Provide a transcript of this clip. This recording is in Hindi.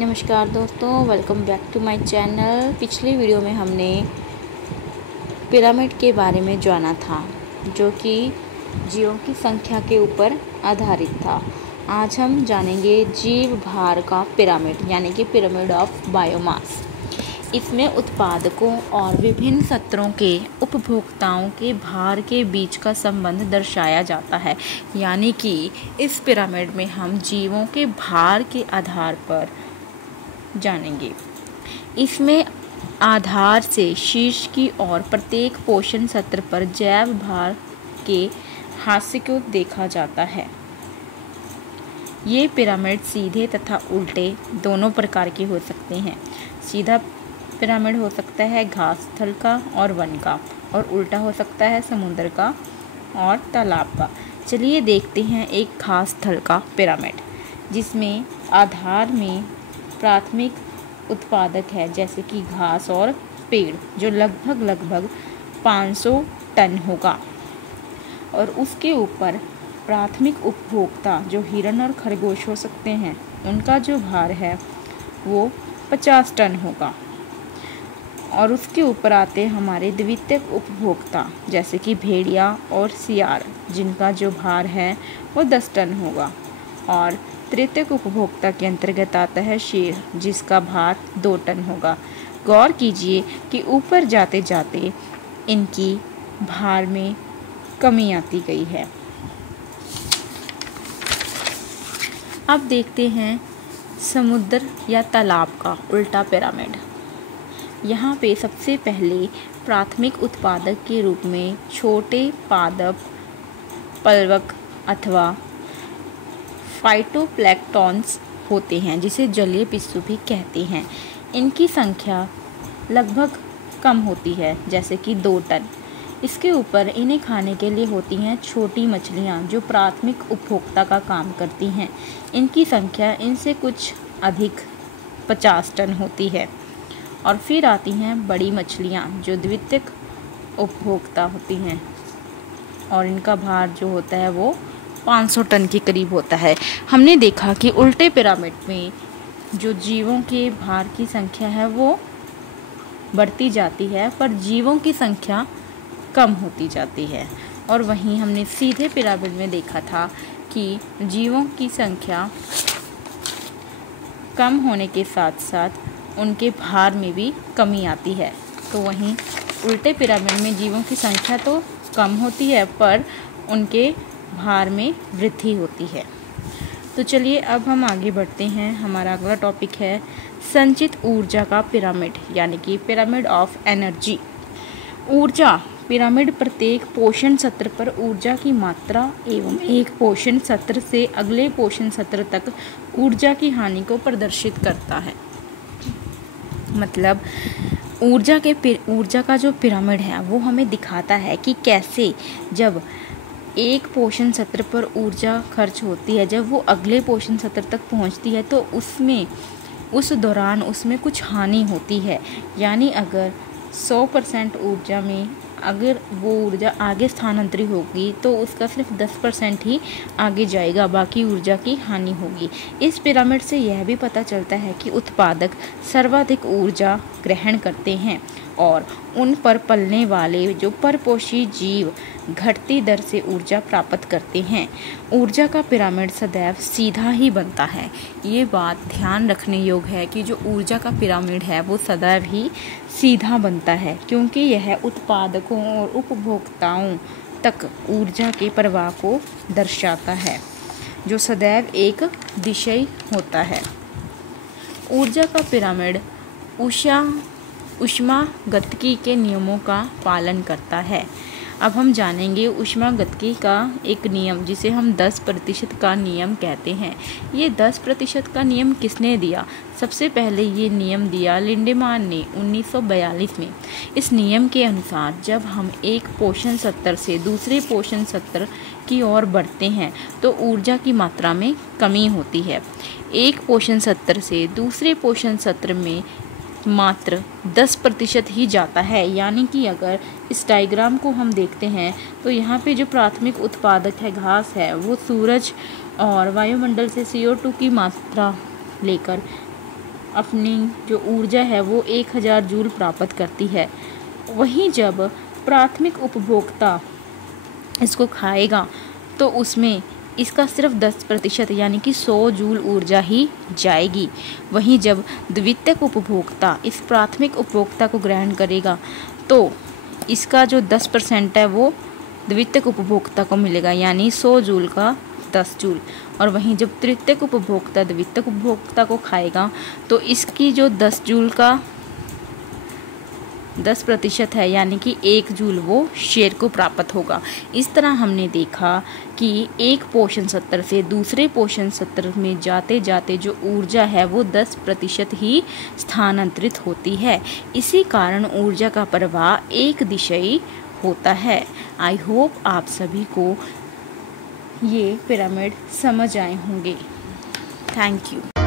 नमस्कार दोस्तों, welcome back to my channel. पिछले वीडियो में हमने पिरामिड के बारे में जाना था, जो कि जीवों की संख्या के ऊपर आधारित था। आज हम जानेंगे जीव भार का पिरामिड, यानी कि पिरामिड ऑफ बायोमास। इसमें उत्पादकों और विभिन्न सत्रों के उपभोक्ताओं के भार के बीच का संबंध दर्शाया जाता है। यानी कि इस पिरामिड में हम जीवों के भार के आधार पर जानेंगे। इसमें आधार से शीर्ष की ओर प्रत्येक पोषण सत्र पर जैव भार के हास्य को देखा जाता है। ये पिरामिड सीधे तथा उल्टे दोनों प्रकार के हो सकते हैं। सीधा पिरामिड हो सकता है घास स्थल का और वन का, और उल्टा हो सकता है समुद्र का और तालाब का। चलिए देखते हैं एक घास स्थल का पिरामिड, जिसमें आधार में प्राथमिक उत्पादक है, जैसे कि घास और पेड़, जो लगभग 500 टन होगा। और उसके ऊपर प्राथमिक उपभोक्ता, जो हिरण और खरगोश हो सकते हैं, उनका जो भार है वो 50 टन होगा। और उसके ऊपर आते हैं हमारे द्वितीयक उपभोक्ता, जैसे कि भेड़िया और सियार, जिनका जो भार है वो 10 टन होगा। और तृतीयक उपभोक्ता के अंतर्गत आता है शेर, जिसका भार 2 टन होगा। गौर कीजिए कि ऊपर जाते जाते इनकी भार में कमी आती गई है। अब देखते हैं समुद्र या तालाब का उल्टा पिरामिड। यहाँ पे सबसे पहले प्राथमिक उत्पादक के रूप में छोटे पादप, प्लवक अथवा फाइटोप्लैंक्टन्स होते हैं, जिसे जलीय पिस्सू भी कहते हैं। इनकी संख्या लगभग कम होती है, जैसे कि 2 टन। इसके ऊपर इन्हें खाने के लिए होती हैं छोटी मछलियाँ, जो प्राथमिक उपभोक्ता का काम करती हैं। इनकी संख्या इनसे कुछ अधिक 50 टन होती है। और फिर आती हैं बड़ी मछलियाँ, जो द्वितीयक उपभोक्ता होती हैं, और इनका भार जो होता है वो 500 टन के करीब होता है। हमने देखा कि उल्टे पिरामिड में जो जीवों के भार की संख्या है वो बढ़ती जाती है, पर जीवों की संख्या कम होती जाती है। और वहीं हमने सीधे पिरामिड में देखा था कि जीवों की संख्या कम होने के साथ साथ उनके भार में भी कमी आती है। तो वहीं उल्टे पिरामिड में जीवों की संख्या तो कम होती है, पर उनके भार में वृद्धि होती है। तो चलिए अब हम आगे बढ़ते हैं। हमारा अगला टॉपिक है संचित ऊर्जा का पिरामिड, यानी कि पिरामिड ऑफ एनर्जी। ऊर्जा पिरामिड प्रत्येक पोषण सत्र पर ऊर्जा की मात्रा एवं एक पोषण सत्र से अगले पोषण सत्र तक ऊर्जा की हानि को प्रदर्शित करता है। मतलब ऊर्जा का जो पिरामिड है वो हमें दिखाता है कि कैसे जब एक पोषण सत्र पर ऊर्जा खर्च होती है, जब वो अगले पोषण सत्र तक पहुंचती है, तो उस दौरान उसमें कुछ हानि होती है। यानी अगर 100% ऊर्जा में अगर वो ऊर्जा आगे स्थानांतरित होगी, तो उसका सिर्फ 10% ही आगे जाएगा, बाकी ऊर्जा की हानि होगी। इस पिरामिड से यह भी पता चलता है कि उत्पादक सर्वाधिक ऊर्जा ग्रहण करते हैं, और उन पर पलने वाले जो परपोषी जीव घटती दर से ऊर्जा प्राप्त करते हैं। ऊर्जा का पिरामिड सदैव सीधा ही बनता है। ये बात ध्यान रखने योग्य है कि जो ऊर्जा का पिरामिड है वो सदैव ही सीधा बनता है, क्योंकि यह उत्पादकों और उपभोक्ताओं तक ऊर्जा के प्रवाह को दर्शाता है, जो सदैव एक दिशाई होता है। ऊर्जा का पिरामिड ऊष्मागतिकी के नियमों का पालन करता है। अब हम जानेंगे ऊष्मागतिकी का एक नियम, जिसे हम 10% का नियम कहते हैं। ये 10% का नियम किसने दिया? सबसे पहले ये नियम दिया लिंडेमान ने 1942 में। इस नियम के अनुसार जब हम एक पोषण सत्र से दूसरे पोषण सत्र की ओर बढ़ते हैं, तो ऊर्जा की मात्रा में कमी होती है। एक पोषण सत्र से दूसरे पोषण सत्र में मात्र 10% ही जाता है। यानी कि अगर इस डायग्राम को हम देखते हैं, तो यहाँ पे जो प्राथमिक उत्पादक है घास है, वो सूरज और वायुमंडल से CO2 की मात्रा लेकर अपनी जो ऊर्जा है वो 1000 जूल प्राप्त करती है। वहीं जब प्राथमिक उपभोक्ता इसको खाएगा तो उसमें इसका सिर्फ 10% यानी कि 100 जूल ऊर्जा ही जाएगी। वहीं जब द्वितीयक उपभोक्ता इस प्राथमिक उपभोक्ता को ग्रहण करेगा तो इसका जो 10% है वो द्वितीयक उपभोक्ता को मिलेगा, यानी 100 जूल का 10 जूल। और वहीं जब तृतीयक उपभोक्ता द्वितीयक उपभोक्ता को खाएगा तो इसकी जो 10 जूल का 10% है, यानी कि 1 जूल वो शेयर को प्राप्त होगा। इस तरह हमने देखा कि एक पोषण सत्र से दूसरे पोषण सत्र में जाते जाते जो ऊर्जा है वो 10% ही स्थानांतरित होती है। इसी कारण ऊर्जा का प्रवाह एक दिशाई होता है। आई होप आप सभी को ये पिरामिड समझ आए होंगे। Thank you.